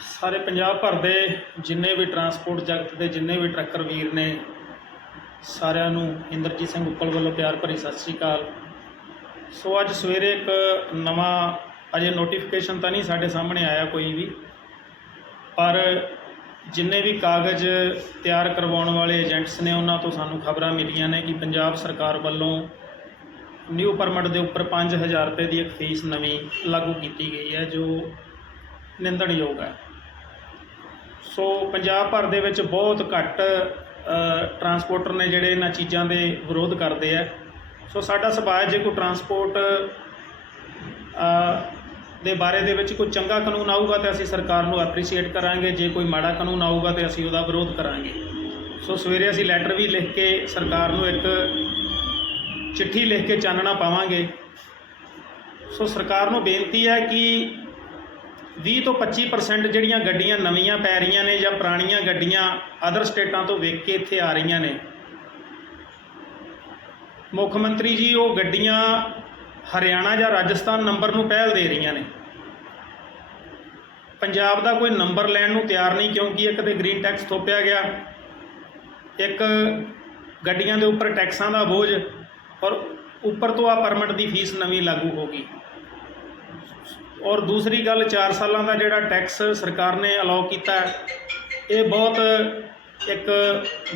ਸਾਰੇ ਪੰਜਾਬ ਭਰ ਦੇ ਜਿੰਨੇ ਵੀ ਟਰਾਂਸਪੋਰਟ ਜਗਤ ਦੇ ਜਿੰਨੇ ਵੀ ਟਰੱਕਰ ਵੀਰ ਨੇ, ਸਾਰਿਆਂ ਨੂੰ ਇੰਦਰਜੀਤ ਸਿੰਘ ਉੱਪਲ ਵੱਲੋਂ ਪਿਆਰ ਭਰੀ ਸਤਿ ਸ੍ਰੀ ਅਕਾਲ। ਸੋ ਅੱਜ ਸਵੇਰੇ ਇੱਕ ਨਵਾਂ ਅਜੇ ਨੋਟੀਫਿਕੇਸ਼ਨ ਤਾਂ ਨਹੀਂ ਸਾਡੇ ਸਾਹਮਣੇ ਆਇਆ ਕੋਈ ਵੀ, ਪਰ ਜਿੰਨੇ ਵੀ ਕਾਗਜ਼ ਤਿਆਰ ਕਰਵਾਉਣ ਵਾਲੇ ਏਜੰਟਸ ਨੇ, ਉਹਨਾਂ ਤੋਂ ਸਾਨੂੰ ਖਬਰਾਂ ਮਿਲੀਆਂ ਨੇ ਕਿ ਪੰਜਾਬ ਸਰਕਾਰ ਵੱਲੋਂ ਨਿਊ ਪਰਮਿਟ ਦੇ ਉੱਪਰ 5000 ਰੁਪਏ ਦੀ ਇੱਕ ਫੀਸ ਨਵੀਂ ਲਾਗੂ ਕੀਤੀ ਗਈ ਹੈ, ਜੋ ਨਿੰਦਣਯੋਗ ਹੈ। ਸੋ ਪੰਜਾਬ ਭਰ ਦੇ ਵਿੱਚ ਬਹੁਤ ਘੱਟ ਟਰਾਂਸਪੋਰਟਰ ਨੇ ਜਿਹੜੇ ਇਹਨਾਂ ਚੀਜ਼ਾਂ ਦੇ ਵਿਰੋਧ ਕਰਦੇ ਆ। ਸੋ ਸਾਡਾ ਸੁਭਾਅ ਜੇ ਕੋਈ ਟਰਾਂਸਪੋਰਟ ਦੇ ਬਾਰੇ ਦੇ ਵਿੱਚ ਕੋਈ ਚੰਗਾ ਕਾਨੂੰਨ ਆਊਗਾ ਤੇ ਅਸੀਂ ਸਰਕਾਰ ਨੂੰ ਐਪਰੀਸ਼ੀਏਟ ਕਰਾਂਗੇ। ਜੇ ਕੋਈ ਮਾੜਾ ਕਾਨੂੰਨ ਆਊਗਾ ਤੇ ਅਸੀਂ ਉਹਦਾ ਵਿਰੋਧ ਕਰਾਂਗੇ। ਸੋ ਸਵੇਰੇ ਅਸੀਂ ਲੈਟਰ ਵੀ ਲਿਖ ਕੇ ਸਰਕਾਰ ਨੂੰ ਇੱਕ ਚਿੱਠੀ ਲਿਖ ਕੇ ਚਾਨਣਾ ਪਾਵਾਂਗੇ। ਸੋ ਸਰਕਾਰ ਨੂੰ ਬੇਨਤੀ ਹੈ ਕਿ 20 ਤੋਂ 25% ਜਿਹੜੀਆਂ ਗੱਡੀਆਂ ਨਵੀਆਂ ਪੈ ਰਹੀਆਂ ਨੇ ਜਾਂ ਪੁਰਾਣੀਆਂ ਗੱਡੀਆਂ ਅਦਰ ਸਟੇਟਾਂ ਤੋਂ ਵੇਖ ਕੇ ਇੱਥੇ ਆ ਰਹੀਆਂ ਨੇ। ਮੁੱਖ ਮੰਤਰੀ ਜੀ, ਉਹ ਗੱਡੀਆਂ ਹਰਿਆਣਾ ਜਾਂ ਰਾਜਸਥਾਨ ਨੰਬਰ ਨੂੰ ਪਹਿਲ ਦੇ ਰਹੀਆਂ ਨੇ। ਪੰਜਾਬ ਦਾ ਕੋਈ ਨੰਬਰ ਲੈਣ ਨੂੰ ਤਿਆਰ ਨਹੀਂ ਕਿਉਂਕਿ ਇੱਕ ਤੇ ਗ੍ਰੀਨ ਟੈਕਸ ਥੋਪਿਆ ਗਿਆ, ਇੱਕ ਗੱਡੀਆਂ ਦੇ ਉੱਪਰ ਟੈਕਸਾਂ ਦਾ ਬੋਝ ਔਰ ਉੱਪਰ ਤੋਂ ਆ ਪਰਮਿਟ ਦੀ ਫੀਸ ਨਵੀਂ ਲਾਗੂ ਹੋ ਗਈ। ਔਰ ਦੂਸਰੀ ਗੱਲ 4 ਸਾਲਾਂ ਦਾ ਜਿਹੜਾ ਟੈਕਸ ਸਰਕਾਰ ਨੇ ਅਲਾਉ ਕੀਤਾ ਇਹ ਬਹੁਤ ਇੱਕ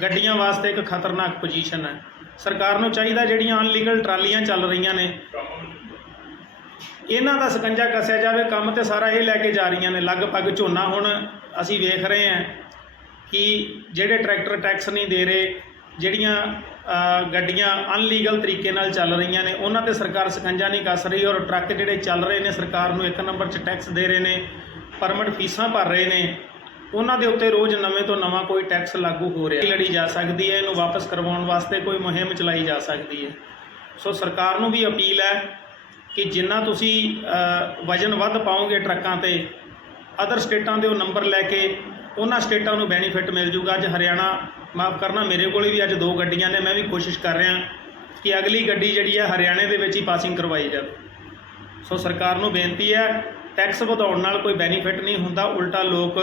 ਗੱਡੀਆਂ ਵਾਸਤੇ ਇੱਕ ਖਤਰਨਾਕ ਪੋਜੀਸ਼ਨ ਹੈ। ਸਰਕਾਰ ਨੂੰ ਚਾਹੀਦਾ ਜਿਹੜੀਆਂ ਅਨਲੀਗਲ ਟਰਾਲੀਆਂ ਚੱਲ ਰਹੀਆਂ ਨੇ। ਇਹਨਾਂ ਦਾ ਸਕੰਜਾ ਕੱਸਿਆ ਜਾਵੇ, ਕੰਮ ਤੇ ਸਾਰਾ ਇਹ ਲੈ ਕੇ ਜਾ ਰਹੀਆਂ ਨੇ। ਲਗਭਗ ਝੋਨਾ ਹੁਣ ਅਸੀਂ ਵੇਖ ਰਹੇ ਹਾਂ ਕਿ ਜਿਹੜੇ ਟਰੈਕਟਰ ਟੈਕਸ ਨਹੀਂ ਦੇ ਰਹੇ ਜਿਹੜੀਆਂ ਗੱਡੀਆਂ ਅਨਲੀਗਲ ਤਰੀਕੇ ਨਾਲ ਚੱਲ ਰਹੀਆਂ ਨੇ, ਉਹਨਾਂ ਤੇ ਸਰਕਾਰ ਸਕੰਜਾ ਨਹੀਂ ਕੱਸ ਰਹੀ ਔਰ ਟਰੱਕ ਜਿਹੜੇ ਚੱਲ ਰਹੇ ਨੇ, ਸਰਕਾਰ ਨੂੰ ਇੱਕ ਨੰਬਰ 'ਚ ਟੈਕਸ ਦੇ ਰਹੇ ਨੇ ਪਰਮਿਟ ਫੀਸਾਂ ਭਰ ਰਹੇ ਨੇ, ਉਹਨਾਂ ਦੇ ਉੱਤੇ ਰੋਜ਼ ਨਵੇਂ ਤੋਂ ਨਵਾਂ ਕੋਈ ਟੈਕਸ ਲਾਗੂ ਹੋ ਰਿਹਾ। ਲੜੀ ਜਾ ਸਕਦੀ ਹੈ, ਇਹਨੂੰ ਵਾਪਸ ਕਰਵਾਉਣ ਵਾਸਤੇ ਕੋਈ ਮੁਹਿੰਮ ਚਲਾਈ ਜਾ ਸਕਦੀ ਹੈ। ਸੋ ਸਰਕਾਰ ਨੂੰ ਵੀ ਅਪੀਲ ਹੈ ਕਿ ਜਿੰਨਾ ਤੁਸੀਂ ਵਜਨ ਵੱਧ ਪਾਓਗੇ ਟਰੱਕਾਂ ਤੇ ਅਦਰ ਸਟੇਟਾਂ ਦੇ ਉਹ ਨੰਬਰ ਲੈ ਕੇ, ਉਹਨਾਂ ਸਟੇਟਾਂ ਨੂੰ ਬੈਨੀਫਿਟ ਮਿਲ ਜੂਗਾ। ਅੱਜ ਹਰਿਆਣਾ ਮਾਫ ਕਰਨਾ, ਮੇਰੇ ਕੋਲੇ ਵੀ ਅੱਜ ਦੋ ਗੱਡੀਆਂ ਨੇ, ਮੈਂ ਵੀ ਕੋਸ਼ਿਸ਼ ਕਰ ਰਿਹਾ ਕਿ ਅਗਲੀ ਗੱਡੀ ਜਿਹੜੀ ਹੈ ਹਰਿਆਣੇ ਦੇ ਵਿੱਚ ਹੀ ਪਾਸਿੰਗ ਕਰਵਾਈ ਜਾਵੇ। ਸੋ ਸਰਕਾਰ ਨੂੰ ਬੇਨਤੀ ਹੈ ਟੈਕਸ ਵਧਾਉਣ ਨਾਲ ਕੋਈ ਬੈਨੀਫਿਟ ਨਹੀਂ ਹੁੰਦਾ, ਉਲਟਾ ਲੋਕ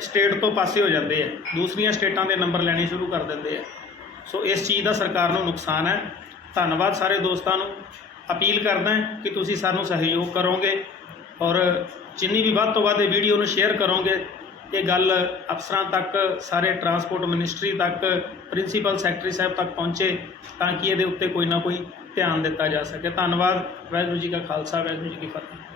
ਸਟੇਟ ਤੋਂ ਪਾਸੇ ਹੋ ਜਾਂਦੇ ਆ, ਦੂਸਰੀਆਂ ਸਟੇਟਾਂ ਦੇ ਨੰਬਰ ਲੈਣੇ ਸ਼ੁਰੂ ਕਰ ਦਿੰਦੇ ਆ। ਸੋ ਇਸ ਚੀਜ਼ ਦਾ ਸਰਕਾਰ ਨੂੰ ਨੁਕਸਾਨ ਹੈ। ਧੰਨਵਾਦ ਸਾਰੇ ਦੋਸਤਾਂ ਨੂੰ। ਅਪੀਲ ਕਰਦਾ ਕਿ ਤੁਸੀਂ ਸਾਨੂੰ ਸਹਿਯੋਗ ਕਰੋਗੇ ਔਰ ਜਿੰਨੀ ਵੀ ਵੱਧ ਤੋਂ ਵੱਧ ਇਹ ਵੀਡੀਓ ਨੂੰ ਸ਼ੇਅਰ ਕਰੋਗੇ ਇਹ ਗੱਲ ਅਫਸਰਾਂ ਤੱਕ, ਸਾਰੇ ਟਰਾਂਸਪੋਰਟ ਮਿਨਿਸਟਰੀ ਤੱਕ ਪ੍ਰਿੰਸੀਪਲ ਸੈਕਟਰੀ ਸਾਹਿਬ ਤੱਕ ਪਹੁੰਚੇ ਤਾਂ ਕਿ ਇਹਦੇ ਉੱਤੇ ਕੋਈ ਨਾ ਕੋਈ ਧਿਆਨ ਦਿੱਤਾ ਜਾ ਸਕੇ। ਧੰਨਵਾਦ, ਵਾਹਿਗੁਰੂ ਜੀ ਕਾ ਖਾਲਸਾ, ਵਾਹਿਗੁਰੂ ਜੀ ਕੀ ਫਤਿਹ।